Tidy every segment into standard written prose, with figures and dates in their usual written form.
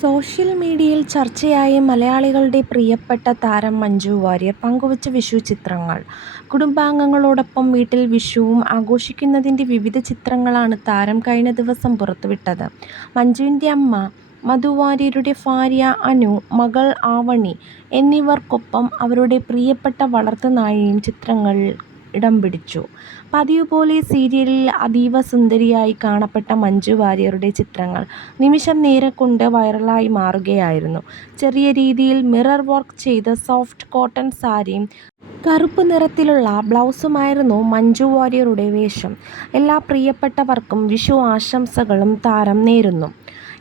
Social മീഡിയയിൽ ചർച്ചയായ മലയാളികളുടെ പ്രിയപ്പെട്ട താരം മഞ്ജു വാര്യർ പങ്കുവച്ച വിഷു ചിത്രങ്ങൾ. കുടുംബാംഗങ്ങളോടൊപ്പം വീട്ടിൽ വിഷുവും ആഘോഷിക്കുന്നതിൻ്റെ വിവിധ ചിത്രങ്ങളാണ് താരം കഴിഞ്ഞ ദിവസം പുറത്തുവിട്ടത്. മഞ്ജുവിൻ്റെ അമ്മ മധു വാര്യരുടെ ഭാര്യ അനു, മകൾ ആവണി എന്നിവർക്കൊപ്പം അവരുടെ പ്രിയപ്പെട്ട വളർത്തുനായയും ചിത്രങ്ങളിൽ ഇടം പിടിച്ചു. പതിവ് പോലെ സീരിയലിൽ അതീവ സുന്ദരിയായി കാണപ്പെട്ട മഞ്ജു വാര്യരുടെ ചിത്രങ്ങൾ നിമിഷ നേരം കൊണ്ട് വൈറലായി മാറുകയായിരുന്നു. ചെറിയ രീതിയിൽ മിറർ വർക്ക് ചെയ്ത സോഫ്റ്റ് കോട്ടൺ സാരിയും കറുപ്പ് നിറത്തിലുള്ള ബ്ലൗസുമായിരുന്നു മഞ്ജു വാര്യരുടെ വേഷം. എല്ലാ പ്രിയപ്പെട്ടവർക്കും വിഷു ആശംസകളും താരം നേരുന്നു.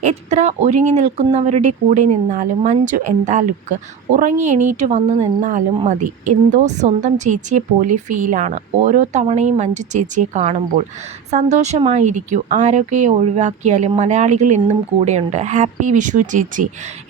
എത്ര ഒരുങ്ങി നിൽക്കുന്നവരുടെ കൂടെ നിന്നാലും മഞ്ജു എന്താ ലുക്ക്. ഉറങ്ങി എണീറ്റ് വന്ന് നിന്നാലും മതി, എന്തോ സ്വന്തം ചേച്ചിയെപ്പോലെ ഫീലാണ് ഓരോ തവണയും മഞ്ജു ചേച്ചിയെ കാണുമ്പോൾ. സന്തോഷമായിരിക്കൂ, ആരൊക്കെ ഒഴിവാക്കിയാലും മലയാളികൾ എന്നും കൂടെയുണ്ട്, ഹാപ്പി വിഷു ചേച്ചി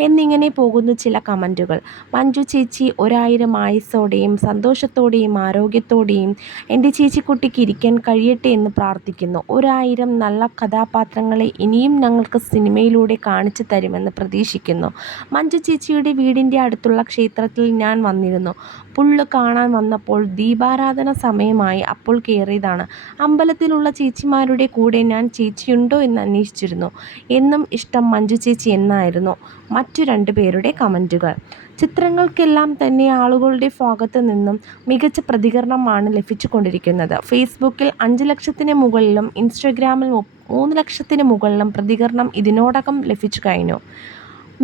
എന്നിങ്ങനെ പോകുന്നു ചില കമൻറ്റുകൾ. മഞ്ജു ചേച്ചി 1000 ആയുസ്സോടെയും സന്തോഷത്തോടെയും ആരോഗ്യത്തോടെയും എൻ്റെ ചേച്ചിക്കുട്ടിക്ക് ഇരിക്കാൻ കഴിയട്ടെ എന്ന് പ്രാർത്ഥിക്കുന്നു. 1000 നല്ല കഥാപാത്രങ്ങളെ ഇനിയും ഞങ്ങൾക്ക് സിനിമയിലൂടെ കാണിച്ചു തരുമെന്ന് പ്രതീക്ഷിക്കുന്നു. മഞ്ജു ചേച്ചിയുടെ വീടിൻ്റെ അടുത്തുള്ള ക്ഷേത്രത്തിൽ ഞാൻ വന്നിരുന്നു. പുല്ല് കാണാൻ വന്നപ്പോൾ ദീപാരാധന സമയമായി, അപ്പോൾ കയറിയതാണ്. അമ്പലത്തിലുള്ള ചേച്ചിമാരുടെ കൂടെ ഞാൻ ചേച്ചിയുണ്ടോ എന്ന് അന്വേഷിച്ചിരുന്നു. എന്നും ഇഷ്ടം മഞ്ജു ചേച്ചി എന്നായിരുന്നു മറ്റു 2 പേരുടെ കമൻറ്റുകൾ. ചിത്രങ്ങൾക്കെല്ലാം തന്നെ ആളുകളുടെ ഭാഗത്തു നിന്നും മികച്ച പ്രതികരണമാണ് ലഭിച്ചുകൊണ്ടിരിക്കുന്നത്. ഫേസ്ബുക്കിൽ 5 ലക്ഷത്തിന് മുകളിലും ഇൻസ്റ്റഗ്രാമിൽ 3 ലക്ഷത്തിന് മുകളിലും പ്രതികരണം ഇതിനോടകം ലഭിച്ചു കഴിഞ്ഞു.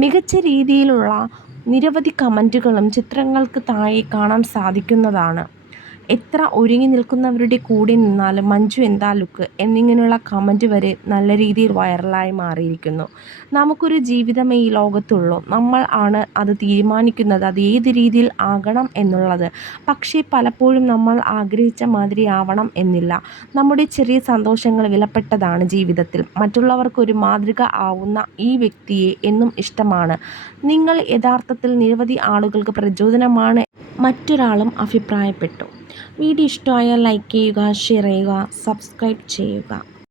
മികച്ച രീതിയിലുള്ള നിരവധി കമൻറ്റുകളും ചിത്രങ്ങൾക്ക് താഴെ കാണാൻ സാധിക്കുന്നതാണ്. എത്ര ഒരുങ്ങി നിൽക്കുന്നവരുടെ കൂടെ നിന്നാലും മഞ്ജു എന്താ ലുക്ക് എന്നിങ്ങനെയുള്ള കമൻറ്റ് വരെ നല്ല രീതിയിൽ വൈറലായി മാറിയിരിക്കുന്നു. നമുക്കൊരു ജീവിതമേ ഈ ലോകത്തുള്ളൂ, നമ്മൾ ആണ് അത് തീരുമാനിക്കുന്നത് അത് ഏത് രീതിയിൽ ആകണം എന്നുള്ളത്. പക്ഷേ പലപ്പോഴും നമ്മൾ ആഗ്രഹിച്ച മാതിരി ആവണം എന്നില്ല. നമ്മുടെ ചെറിയ സന്തോഷങ്ങൾ വിലപ്പെട്ടതാണ് ജീവിതത്തിൽ. മറ്റുള്ളവർക്കൊരു മാതൃക ആവുന്ന ഈ വ്യക്തിയെ എന്നും ഇഷ്ടമാണ്. നിങ്ങൾ യഥാർത്ഥത്തിൽ നിരവധി ആളുകൾക്ക് പ്രചോദനമാണ് മറ്റൊരാളും അഭിപ്രായപ്പെട്ടു. വീഡിയോ ഇഷ്ടമായാൽ ലൈക്ക് ചെയ്യുക, ഷെയർ ചെയ്യുക, സബ്സ്ക്രൈബ് ചെയ്യുക.